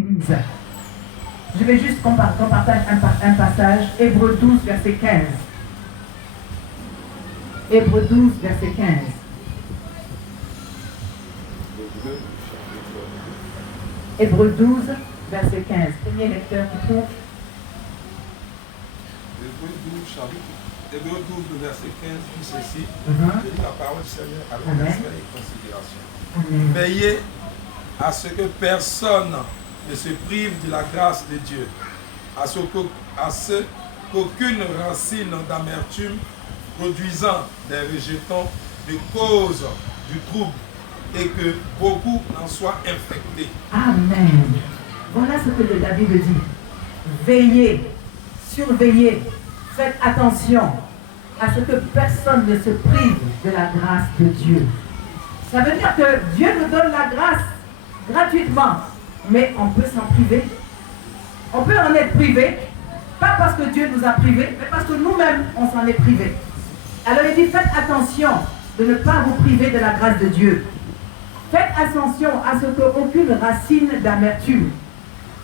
utilise. Je vais juste qu'on partage un passage, Hébreux 12, verset 15. Hébreux 12, verset 15. Hébreux 12, verset 15. Premier lecteur qui trouve. Hébreux 12, verset 15 dit ceci. Je lis la parole du Seigneur avec respect et considération. Veillez à ce que personne ne se prive de la grâce de Dieu, à ce qu'aucune racine d'amertume produisant des rejetons ne cause du trouble et que beaucoup en soient infectés. Amen. Voilà ce que la Bible dit. Veillez, surveillez, faites attention à ce que personne ne se prive de la grâce de Dieu. Ça veut dire que Dieu nous donne la grâce gratuitement, mais on peut s'en priver. On peut en être privé, pas parce que Dieu nous a privés, mais parce que nous-mêmes, on s'en est privés. Alors il dit, faites attention de ne pas vous priver de la grâce de Dieu. Faites attention à ce qu'aucune racine d'amertume,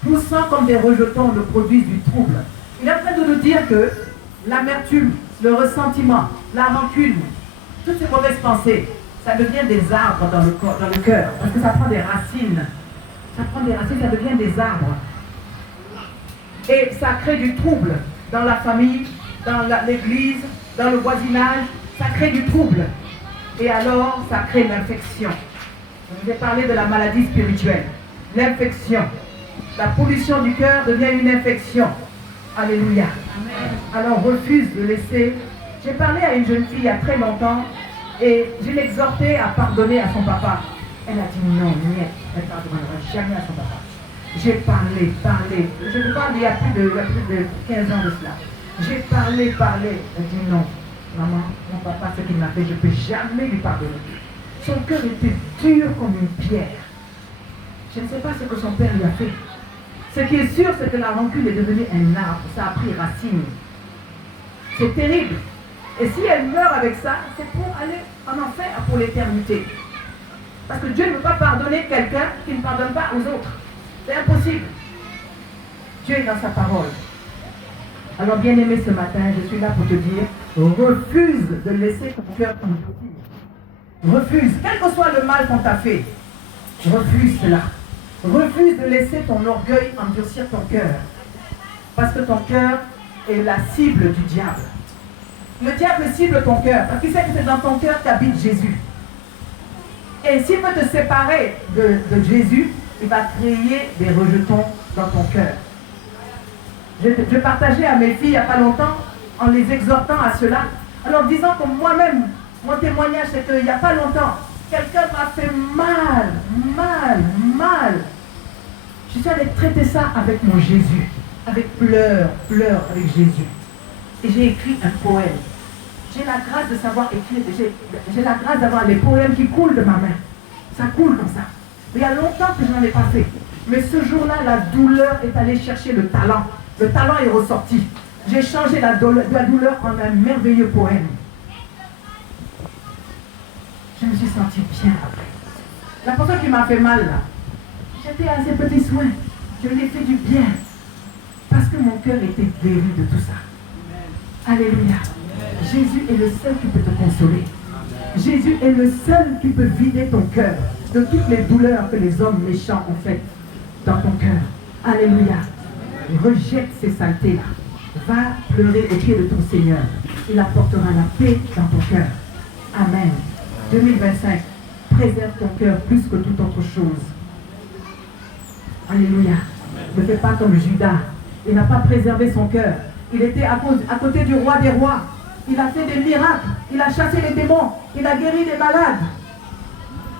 poussant comme des rejetons, ne produise du trouble. Il est en train de nous dire que l'amertume, le ressentiment, la rancune, toutes ces mauvaises pensées, ça devient des arbres dans le cœur, parce que ça prend des racines. Ça prend des racines, ça devient des arbres. Et ça crée du trouble dans la famille, dans l'église, dans le voisinage. Ça crée du trouble. Et alors, ça crée l'infection. Je vous ai parlé de la maladie spirituelle. L'infection. La pollution du cœur devient une infection. Alléluia. Amen. Alors, refuse de laisser. J'ai parlé à une jeune fille il y a très longtemps et je l'ai exhortée à pardonner à son papa. Elle a dit non, elle ne pardonnera jamais à son papa. J'ai parlé. Je te parle il y a plus de 15 ans de cela. J'ai parlé. Elle dit non, maman, mon papa, ce qu'il m'a fait, je ne peux jamais lui pardonner. Son cœur était dur comme une pierre. Je ne sais pas ce que son père lui a fait. Ce qui est sûr, c'est que la rancune est devenue un arbre. Ça a pris racine. C'est terrible. Et si elle meurt avec ça, c'est pour aller en enfer pour l'éternité. Parce que Dieu ne peut pas pardonner quelqu'un qui ne pardonne pas aux autres. C'est impossible. Dieu est dans sa parole. Alors, bien-aimé, ce matin, je suis là pour te dire, refuse de laisser ton cœur endurcir. Refuse, quel que soit le mal qu'on t'a fait, refuse cela. Refuse de laisser ton orgueil endurcir ton cœur. Parce que ton cœur est la cible du diable. Le diable cible ton cœur, parce qu'il sait que c'est dans ton cœur qu'habite Jésus. Et s'il veut te séparer de Jésus, il va créer des rejetons dans ton cœur. Je partageais à mes filles il n'y a pas longtemps, en les exhortant à cela, en leur disant que moi-même, mon témoignage, c'est qu'il n'y a pas longtemps, quelqu'un m'a fait mal. Je suis allée traiter ça avec mon Jésus, avec pleurs avec Jésus. Et j'ai écrit un poème. J'ai la grâce de savoir écrire, j'ai la grâce d'avoir les poèmes qui coulent de ma main. Ça coule comme ça. Il y a longtemps que je n'en ai pas fait. Mais ce jour-là, la douleur est allée chercher le talent. Le talent est ressorti. J'ai changé la douleur en un merveilleux poème. Je me suis sentie bien après. La personne qui m'a fait mal, là, j'étais à ces petits soins. Je lui ai fait du bien. Parce que mon cœur était guéri de tout ça. Alléluia. Jésus est le seul qui peut te consoler. Jésus est le seul qui peut vider ton cœur de toutes les douleurs que les hommes méchants ont faites dans ton cœur. Alléluia. Rejette ces saletés-là. Va pleurer au pied de ton Seigneur. Il apportera la paix dans ton cœur. Amen. 2025. Préserve ton cœur plus que toute autre chose. Alléluia. Ne fais pas comme Judas. Il n'a pas préservé son cœur. Il était à côté du roi des rois. Il a fait des miracles. Il a chassé les démons. Il a guéri des malades.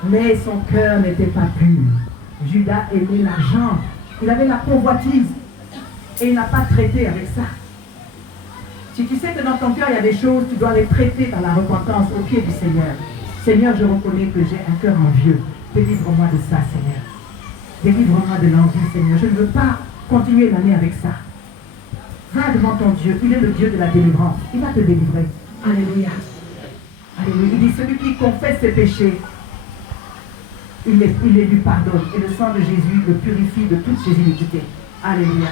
Mais son cœur n'était pas pur. Judas aimait l'argent. Il avait la convoitise. Et il n'a pas traité avec ça. Si tu sais que dans ton cœur, il y a des choses, tu dois les traiter dans la repentance au pied du Seigneur. Seigneur, je reconnais que j'ai un cœur envieux. Délivre-moi de ça, Seigneur. Délivre-moi de l'envie, Seigneur. Je ne veux pas continuer l'année avec ça. Va devant ton Dieu. Il est le Dieu de la délivrance. Il va te délivrer. Alléluia. Alléluia. Il dit, celui qui confesse ses péchés il lui pardonne. Et le sang de Jésus le purifie de toutes ses iniquités. Alléluia.